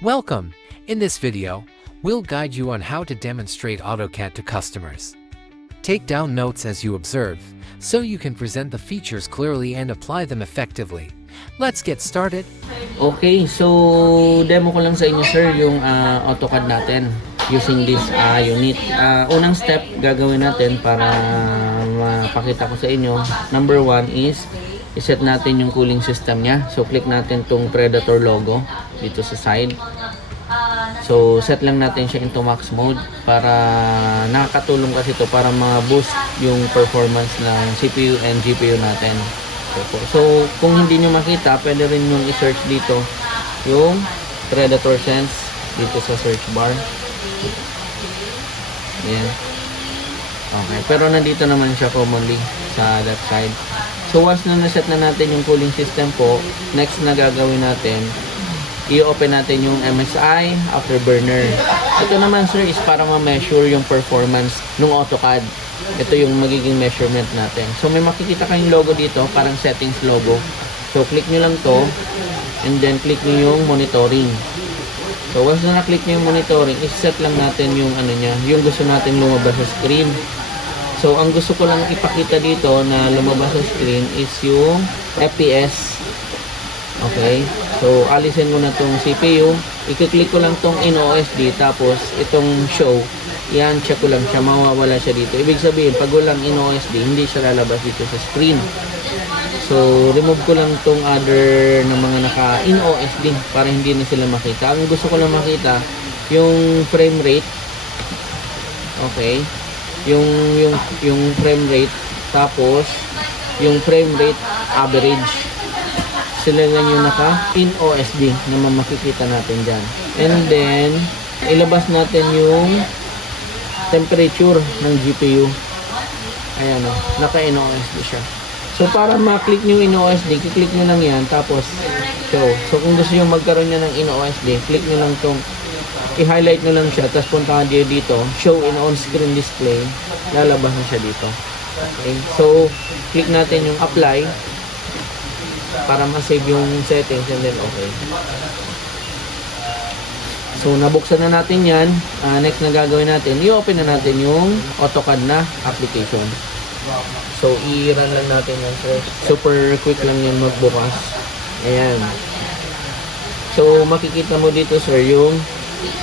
Welcome! In this video, we'll guide you on how to demonstrate AutoCAD to customers. Take down notes as you observe, so you can present the features clearly and apply them effectively. Let's get started! Okay, so demo ko lang sa inyo sir yung AutoCAD natin using this unit. Unang step gagawin natin para mapakita ko sa inyo, number 1 is iset natin yung cooling system nya. So click natin tong Predator logo dito sa side. So set lang natin siya into max mode para nakakatulong kasi ito para ma-boost yung performance ng CPU and GPU natin. So kung hindi nyo makita, pwede rin yung i-search dito yung Predator Sense dito sa search bar. Ayan. Okay, pero nandito naman siya commonly sa left side. So once na naset na natin yung cooling system po, next na gagawin natin, i-open natin yung MSI Afterburner. Ito naman sir is para ma-measure yung performance ng AutoCAD. Ito yung magiging measurement natin. So may makikita kayong logo dito, parang settings logo. So click nyo lang to and then click nyo yung monitoring. So once na na-click nyo yung monitoring, i-set lang natin yung ano nya, yung gusto natin lumabas sa screen. So ang gusto ko lang ipakita dito na lumabas sa screen is yung FPS. Okay, so alisin mo na tong CPU, i-click ko lang tong InOSD, tapos itong show, yan, check ko lang siya, mawawala siya dito. Ibig sabihin, pag walang InOSD, hindi siya lalabas dito sa screen. So remove ko lang tong other na mga naka InOSD para hindi na sila makita. Ang gusto ko lang makita yung frame rate. Okay, yung frame rate, tapos yung frame rate average. Sila lang yung naka InOSD na makikita natin dyan. And then ilabas natin yung temperature ng GPU. Ayan o, naka InOSD siya. So para ma-click nyo yung InOSD, kiklik nyo lang yan, tapos show. So kung gusto nyo magkaroon nyo ng InOSD, click nyo lang tong, i-highlight nyo lang siya, tapos punta nyo dito, show in on-screen display, lalabas na siya dito. Okay, so click natin yung apply para ma-save yung settings and then okay. So nabuksan na natin yan. Next na gagawin natin, i-open na natin yung AutoCAD na application. So i-run lang natin yan. Super quick lang yan magbukas. Ayan. So makikita mo dito sir yung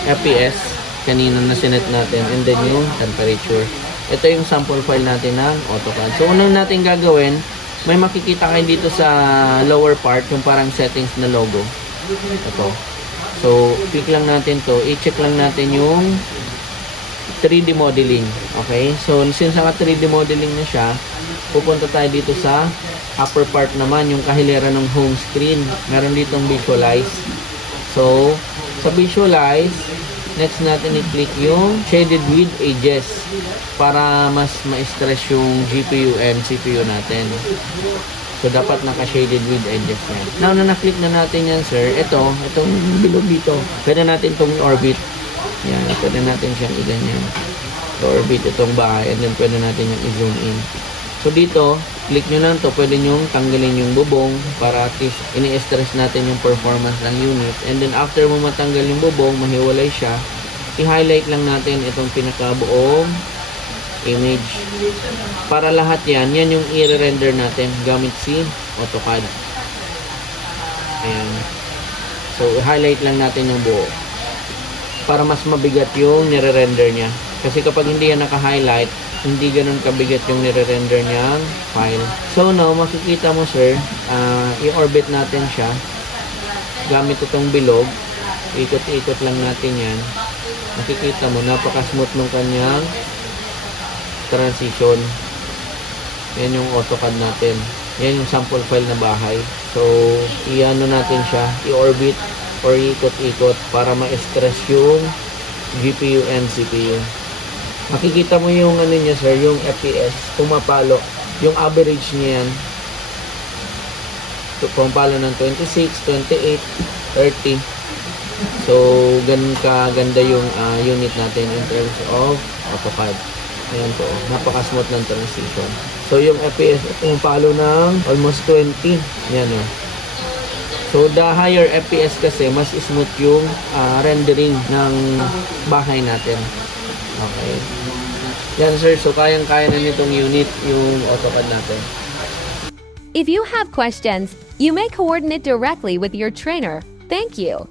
FPS kanina na sinet natin and then yung temperature. Ito yung sample file natin ng AutoCAD. So unang natin gagawin, may makikita kayo dito sa lower part yung parang settings na logo. Ito. So click lang natin to, i-check lang natin yung 3D modeling. Okay, so since naka 3D modeling na siya, pupunta tayo dito sa upper part naman, yung kahilera ng home screen. Meron ditong visualize. So sa visualize, next natin i-click yung shaded with edges para mas ma-stress yung GPU and CPU natin. So dapat naka-shaded with edges yan. Now na na-click na natin yan sir, itong bilog dito, pwede natin itong orbit. Yan, pwede natin siyang i-ganyan. Orbit itong bahay and then pwede natin yung i-zoom in. So dito, click nyo lang to, pwede nyo tanggalin yung bubong para at least ini-stress natin yung performance ng unit. And then after mo matanggal yung bubong, mahiwalay siya, i-highlight lang natin itong pinakabuong image. Para lahat yan yung i-render natin gamit si AutoCAD. Ayan. So i-highlight lang natin yung buo para mas mabigat yung nire-render niya. Kasi kapag hindi yan naka-highlight, hindi ganun kabigat yung nire-render niyang file. So now, makikita mo sir, i-orbit natin siya gamit itong bilog. Ikot-ikot lang natin yan. Makikita mo, napaka-smooth ng kanyang transition. Yan yung AutoCAD natin. Yan yung sample file na bahay. So i-ano natin siya, i-orbit or ikot-ikot para ma-stress yung GPU and CPU. Makikita mo yung ano niya sir, yung FPS pumapalo, yung average niya yan pumapalo ng 26, 28, 30. So ganun kaganda yung unit natin in terms of AutoCAD. Ayan po, napaka-smooth ng transition. So yung FPS pumapalo ng almost 20. Yan o. So, the higher FPS kasi, mas smooth yung rendering ng bahay natin. Okay. Yan sir, so kayang-kaya na nitong unit yung AutoCAD natin. If you have questions, you may coordinate directly with your trainer. Thank you.